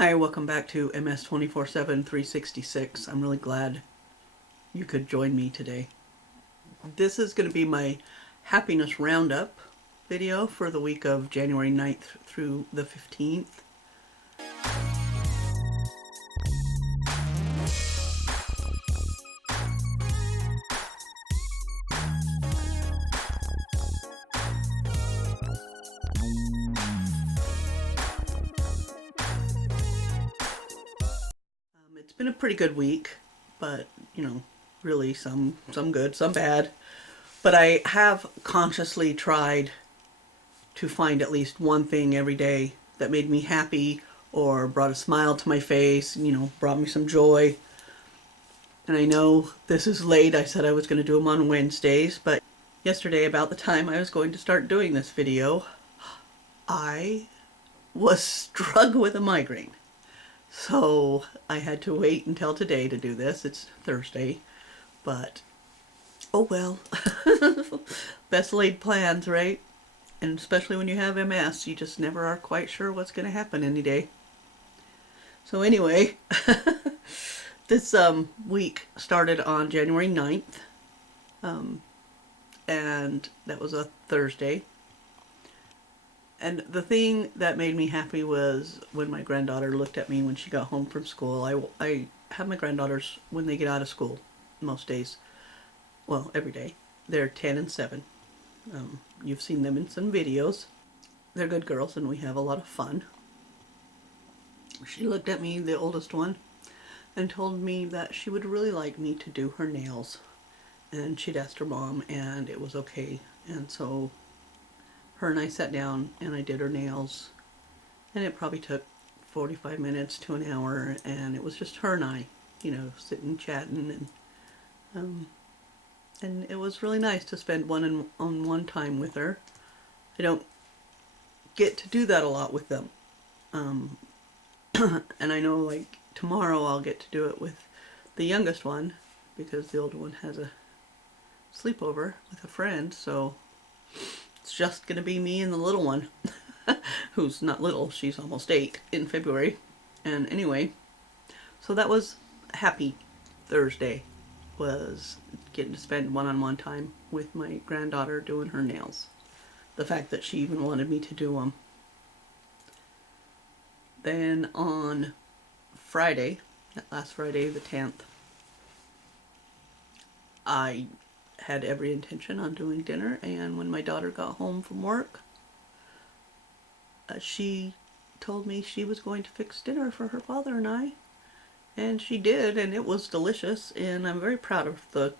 Hi, welcome back to MS 24/7 366. I'm really glad you could join me today. This is going to be my happiness roundup video for the week of January 9th through the 15th. It's been a pretty good week, but really some good, some bad. But I have consciously tried to find at least one thing every day that made me happy or brought a smile to my face, brought me some joy. And I know this is late. I said I was going to do them on Wednesdays, but yesterday, about the time I was going to start doing this video, I was struck with a migraine. So I had to wait until today to do this. It's Thursday, but oh well. Best laid plans, right? And especially when you have MS, you just never are quite sure what's going to happen any day. So anyway, this week started on January 9th, and that was a Thursday. And the thing that made me happy was when my granddaughter looked at me when she got home from school. I have my granddaughters when they get out of school most days. Well, every day. They're 10 and 7. You've seen them in some videos. They're good girls and we have a lot of fun. She looked at me, the oldest one, and told me that she would really like me to do her nails. And she'd asked her mom and it was okay. And so her and I sat down and I did her nails, and it probably took 45 minutes to an hour, and it was just her and I, sitting chatting, and it was really nice to spend one-on-one time with her. I don't get to do that a lot with them, and I know like tomorrow I'll get to do it with the youngest one because the older one has a sleepover with a friend, so it's just going to be me and the little one, who's not little, she's almost 8 in February. And anyway, so that was happy Thursday, was getting to spend one-on-one time with my granddaughter doing her nails. The fact that she even wanted me to do them. Then on Friday, last Friday the 10th, I had every intention on doing dinner, and when my daughter got home from work, she told me she was going to fix dinner for her father and I, and she did, and it was delicious, and I'm very proud of the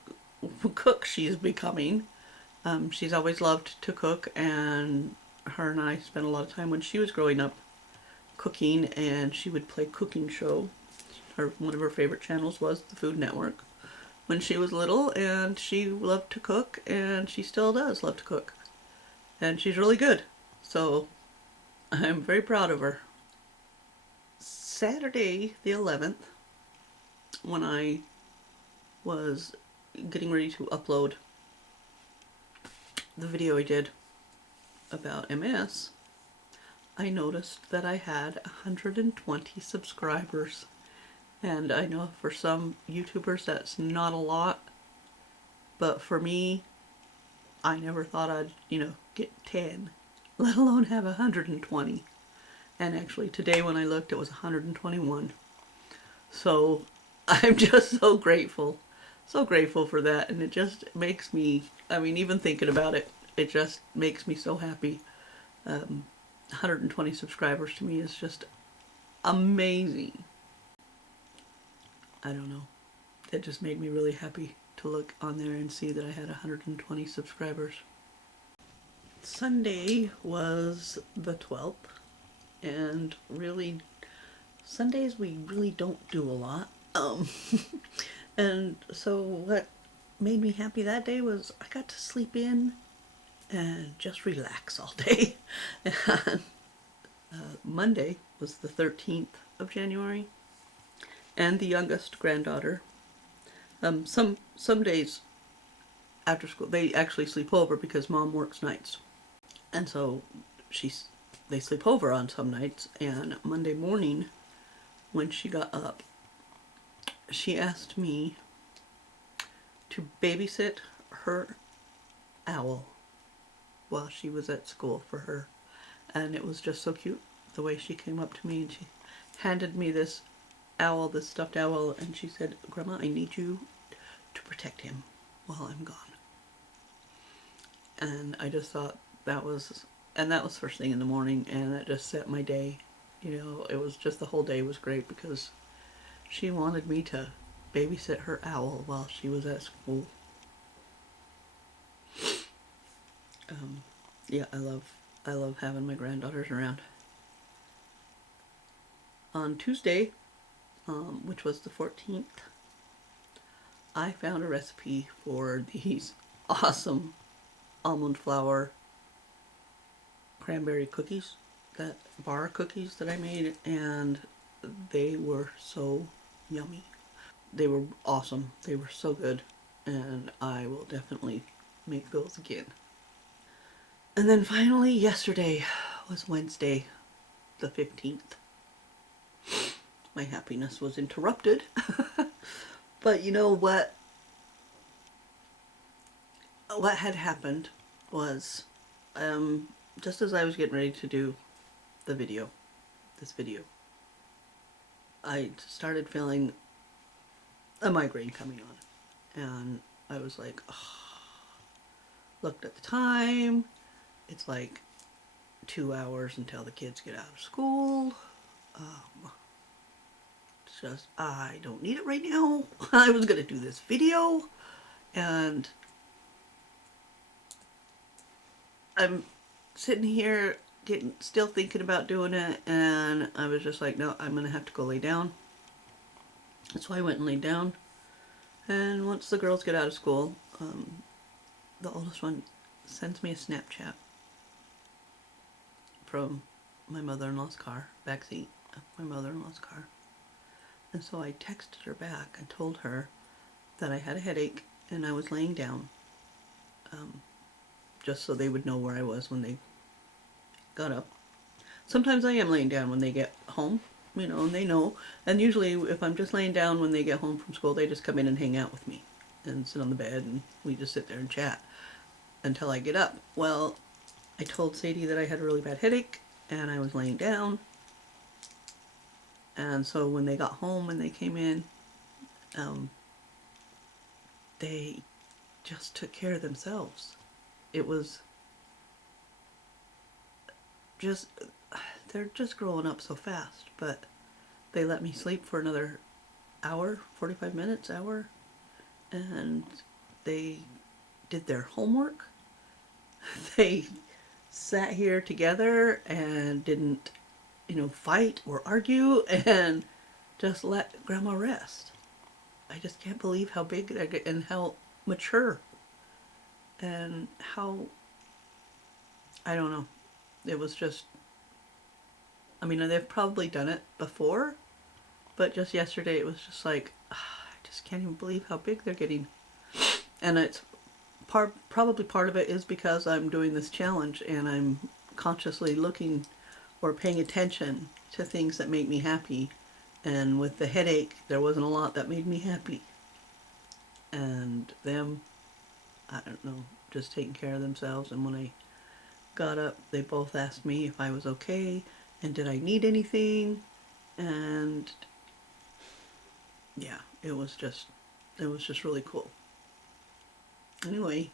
cook she's becoming. She's always loved to cook, and her and I spent a lot of time when she was growing up cooking, and she would play cooking show. One of her favorite channels was the Food Network when she was little, and she loved to cook, and she still does love to cook, and she's really good, so I'm very proud of her. Saturday the 11th, when I was getting ready to upload the video I did about MS, I noticed that I had 120 subscribers. And I know for some YouTubers that's not a lot, but for me, I never thought I'd, get 10, let alone have 120. And actually today when I looked, it was 121. So I'm just so grateful for that. And it just makes me, even thinking about it, it just makes me so happy. 120 subscribers to me is just amazing. I don't know. It just made me really happy to look on there and see that I had 120 subscribers. Sunday was the 12th, and really, Sundays we really don't do a lot. And so what made me happy that day was I got to sleep in and just relax all day. And Monday was the 13th of January. And the youngest granddaughter, some days after school they actually sleep over because mom works nights, and so they sleep over on some nights. And Monday morning when she got up, she asked me to babysit her owl while she was at school for her. And it was just so cute the way she came up to me and she handed me this owl, this stuffed owl, and she said, "Grandma, I need you to protect him while I'm gone." And I just thought that was first thing in the morning, and that just set my day. You know, it was just, the whole day was great because she wanted me to babysit her owl while she was at school. Yeah, I love having my granddaughters around. On Tuesday, which was the 14th, I found a recipe for these awesome almond flour cranberry cookies, that bar cookies that I made, and they were so yummy. They were awesome. They were so good, and I will definitely make those again. And then finally, yesterday was Wednesday, the 15th. My happiness was interrupted. But you know what? What had happened was, just as I was getting ready to do this video, I started feeling a migraine coming on. And I was like, oh. Looked at the time. It's like 2 hours until the kids get out of school. It's just, I don't need it right now. I was going to do this video, and I'm sitting here still thinking about doing it, and I was just like, no, I'm going to have to go lay down. So I went and laid down, and once the girls get out of school, the oldest one sends me a Snapchat from my mother-in-law's car, backseat of my mother-in-law's car. And so I texted her back and told her that I had a headache and I was laying down, just so they would know where I was when they got up. Sometimes I am laying down when they get home, you know, and they know. And usually if I'm just laying down when they get home from school, they just come in and hang out with me and sit on the bed, and we just sit there and chat until I get up. Well, I told Sadie that I had a really bad headache and I was laying down. And so when they got home and they came in, they just took care of themselves. It was just, they're just growing up so fast, but they let me sleep for another hour, 45 minutes, and they did their homework. They sat here together and didn't, fight or argue, and just let Grandma rest. I just can't believe how big they're getting and how mature and how, I don't know. It was just, they've probably done it before, but just yesterday it was just like, I just can't even believe how big they're getting. And it's probably part of it is because I'm doing this challenge and I'm consciously looking or paying attention to things that make me happy. And with the headache, there wasn't a lot that made me happy. And them, I don't know, just taking care of themselves. And when I got up, they both asked me if I was okay and did I need anything. And yeah, it was just really cool. Anyway,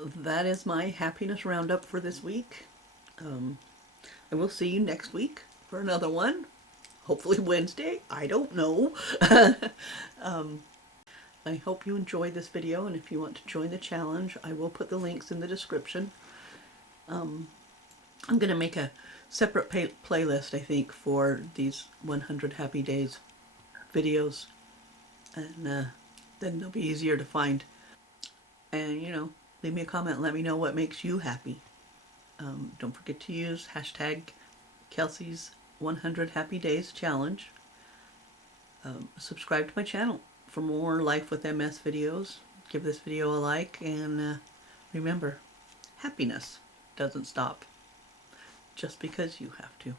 that is my happiness roundup for this week. I will see you next week for another one. Hopefully Wednesday. I don't know. I hope you enjoyed this video, and if you want to join the challenge, I will put the links in the description. I'm going to make a separate playlist, I think, for these 100 Happy Days videos, and then they'll be easier to find. And, leave me a comment and let me know what makes you happy. Don't forget to use hashtag Kelsey's 100 Happy Days Challenge. Subscribe to my channel for more Life with MS videos. Give this video a like, and remember, happiness doesn't stop just because you have to.